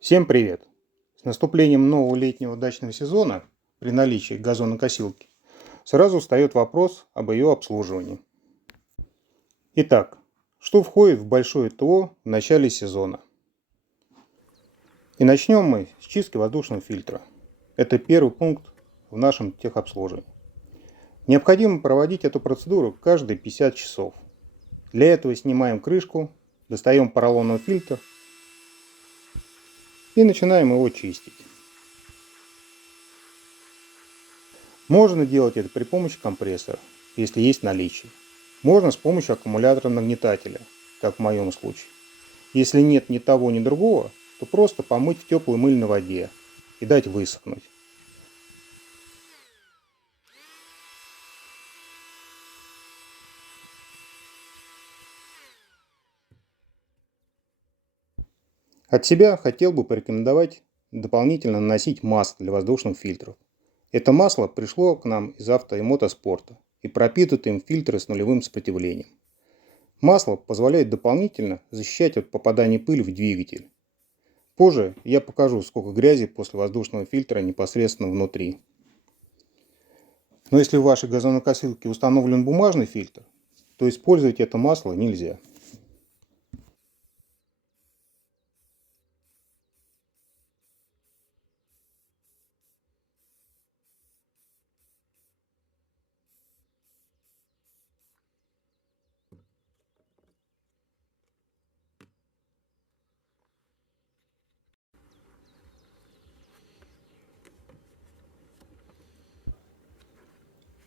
Всем привет! С наступлением нового летнего дачного сезона при наличии газонокосилки сразу встает вопрос об ее обслуживании. Итак, что входит в большое ТО в начале сезона? И начнем мы с чистки воздушного фильтра. Это первый пункт в нашем техобслуживании. Необходимо проводить эту процедуру каждые 50 часов. Для этого снимаем крышку, достаем поролоновый фильтр и начинаем его чистить. Можно делать это при помощи компрессора, если есть наличие. Можно с помощью аккумулятора нагнетателя, как в моем случае. Если нет ни того, ни другого, то просто помыть в теплой мыльной воде и дать высохнуть. От себя хотел бы порекомендовать дополнительно наносить масло для воздушных фильтров. Это масло пришло к нам из авто и мотоспорта и пропитывает им фильтры с нулевым сопротивлением. Масло позволяет дополнительно защищать от попадания пыли в двигатель. Позже я покажу, сколько грязи после воздушного фильтра непосредственно внутри. Но если в вашей газонокосилке установлен бумажный фильтр, то использовать это масло нельзя.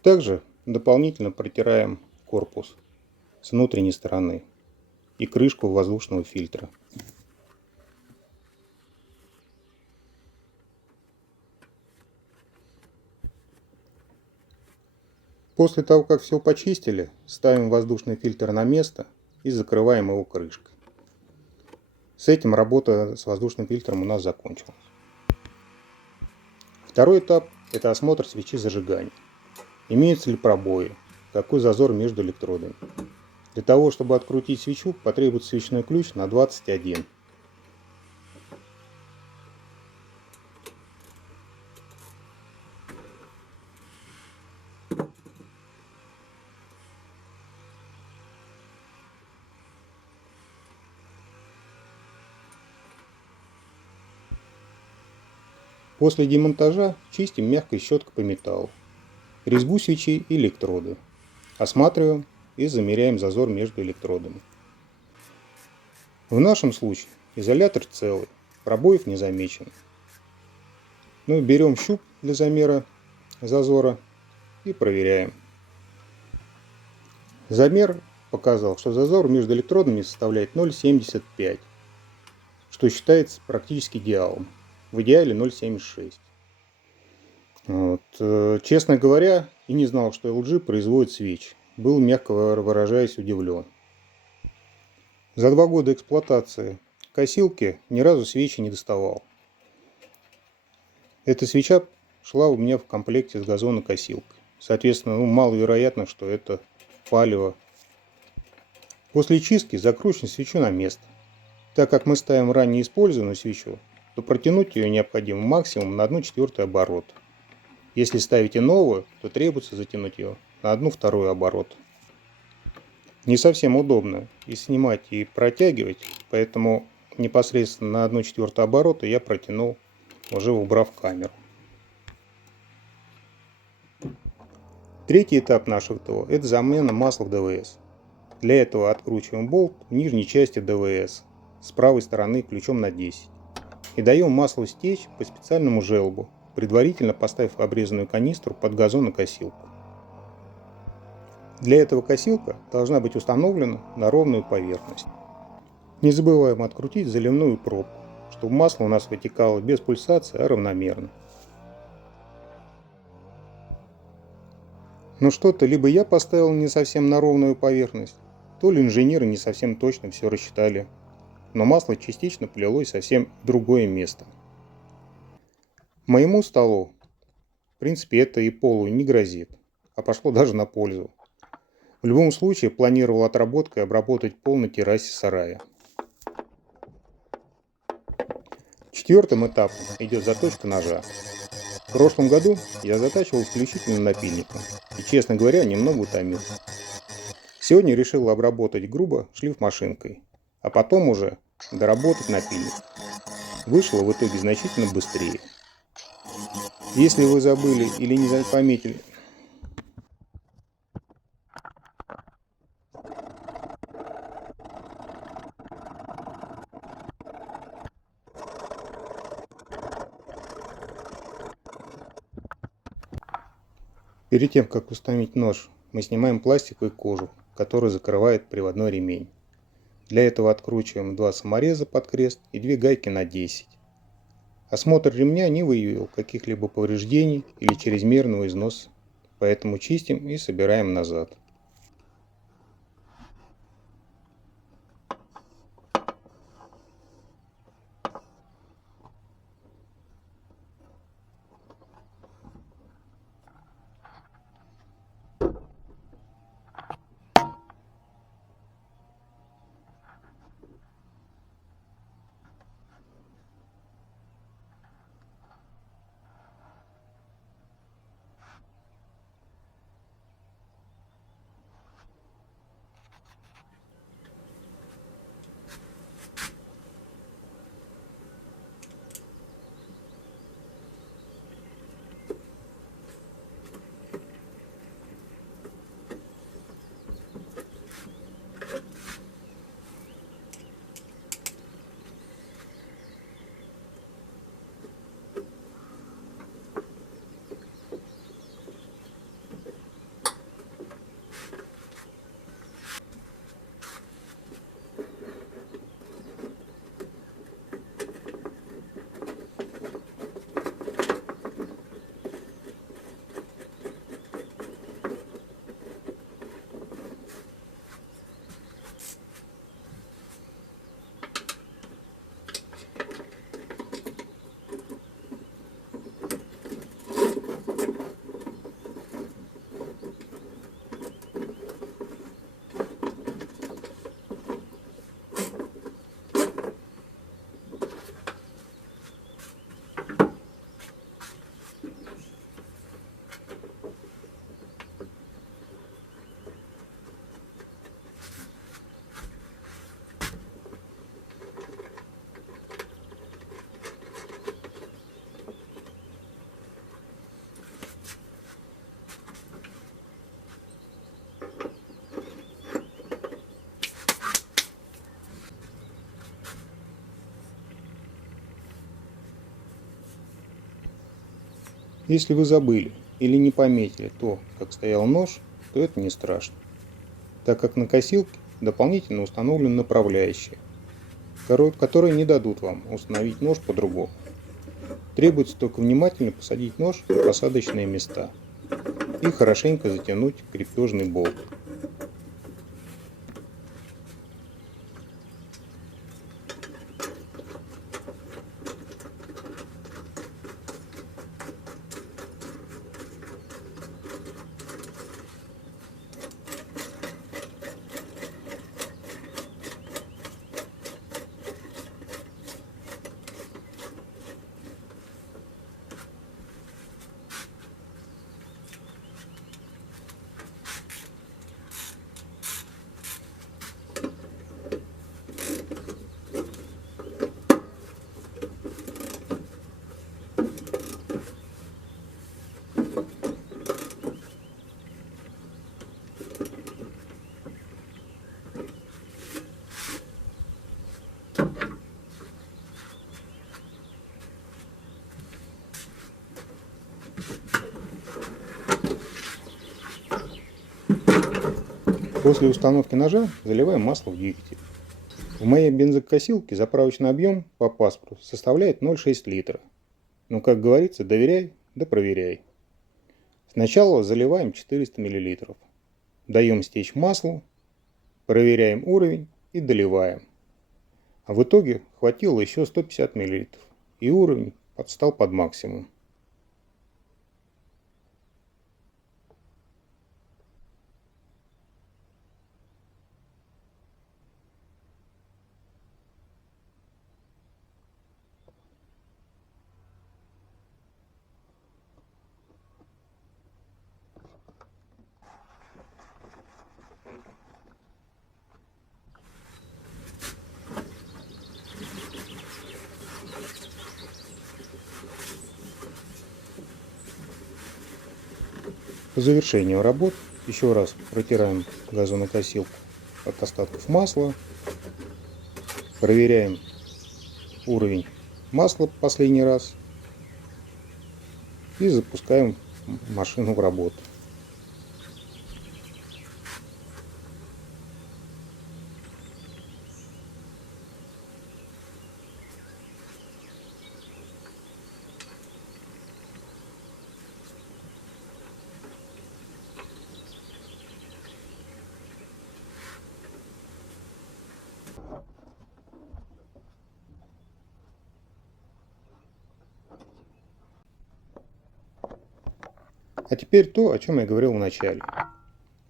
Также дополнительно протираем корпус с внутренней стороны и крышку воздушного фильтра. После того, как все почистили, ставим воздушный фильтр на место и закрываем его крышкой. С этим работа с воздушным фильтром у нас закончилась. Второй этап – это осмотр свечи зажигания. Имеются ли пробои, какой зазор между электродами. Для того, чтобы открутить свечу, потребуется свечной ключ на 21. После демонтажа чистим мягкой щеткой по металлу, резьбу свечи и электроды. Осматриваем и замеряем зазор между электродами. В нашем случае изолятор целый, пробоев не замечено. Берем щуп для замера зазора и проверяем. Замер показал, что зазор между электродами составляет 0,75, что считается практически идеалом. В идеале 0,76. Честно говоря, и не знал, что LG производит свечи. Был, мягко выражаясь, удивлен. За 2 года эксплуатации косилки ни разу свечи не доставал. Эта свеча шла у меня в комплекте с газонокосилкой. Соответственно, маловероятно, что это палево. После чистки закручиваем свечу на место. Так как мы ставим ранее использованную свечу, то протянуть ее необходимо максимум на 1/4 оборота. Если ставите новую, то требуется затянуть ее на 1/2 оборот. Не совсем удобно и снимать, и протягивать, поэтому непосредственно на 1/4 оборота я протянул, уже убрав камеру. Третий этап нашего ТО – это замена масла в ДВС. Для этого откручиваем болт в нижней части ДВС с правой стороны ключом на 10 и даем маслу стечь по специальному желобу, предварительно поставив обрезанную канистру под газонокосилку. Для этого косилка должна быть установлена на ровную поверхность. Не забываем открутить заливную пробку, чтобы масло у нас вытекало без пульсации, а равномерно. Но что-то либо я поставил не совсем на ровную поверхность, то ли инженеры не совсем точно все рассчитали, но масло частично полилось совсем в другое место. Моему столу, в принципе, это и полу не грозит, а пошло даже на пользу. В любом случае, планировал отработкой обработать пол на террасе сарая. Четвертым этапом идет заточка ножа. В прошлом году я затачивал исключительно напильником и, честно говоря, немного утомился. Сегодня решил обработать грубо шлифмашинкой, а потом уже доработать напильник. Вышло в итоге значительно быстрее. Если вы забыли или не заметили, перед тем, как установить нож, мы снимаем пластиковую кожу, которая закрывает приводной ремень. Для этого откручиваем 2 самореза под крест и 2 гайки на 10. Осмотр ремня не выявил каких-либо повреждений или чрезмерного износа, поэтому чистим и собираем назад. Если вы забыли или не пометили то, как стоял нож, то это не страшно, так как на косилке дополнительно установлены направляющие, которые не дадут вам установить нож по-другому. Требуется только внимательно посадить нож в посадочные места и хорошенько затянуть крепежный болт. После установки ножа заливаем масло в двигатель. В моей бензокосилке заправочный объем по паспорту составляет 0,6 литра. Но, как говорится, доверяй, да проверяй. Сначала заливаем 400 мл. Даем стечь маслу, проверяем уровень и доливаем. А в итоге хватило еще 150 мл. И уровень подстал под максимум. По завершению работ еще раз протираем газонокосилку от остатков масла. Проверяем уровень масла последний раз. И запускаем машину в работу. А теперь то, о чем я говорил в начале.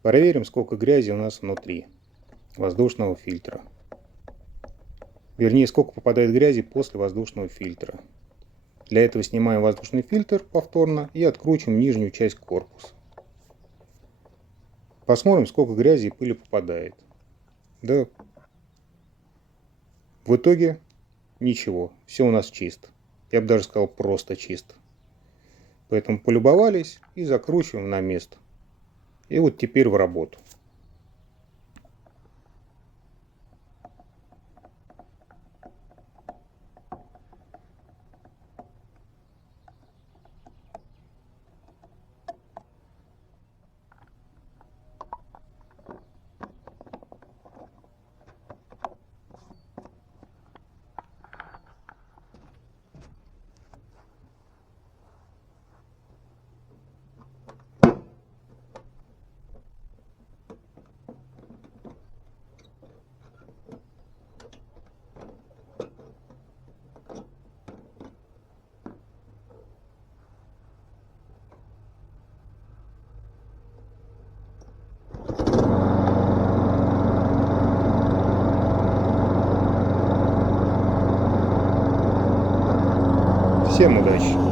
Проверим, сколько грязи у нас внутри воздушного фильтра. Вернее, сколько попадает грязи после воздушного фильтра. Для этого снимаем воздушный фильтр повторно и откручиваем нижнюю часть корпуса. Посмотрим, сколько грязи и пыли попадает. Да, в итоге ничего, все у нас чисто. Я бы даже сказал, просто чисто. Поэтому полюбовались и закручиваем на место. И вот теперь в работу. Всем удачи!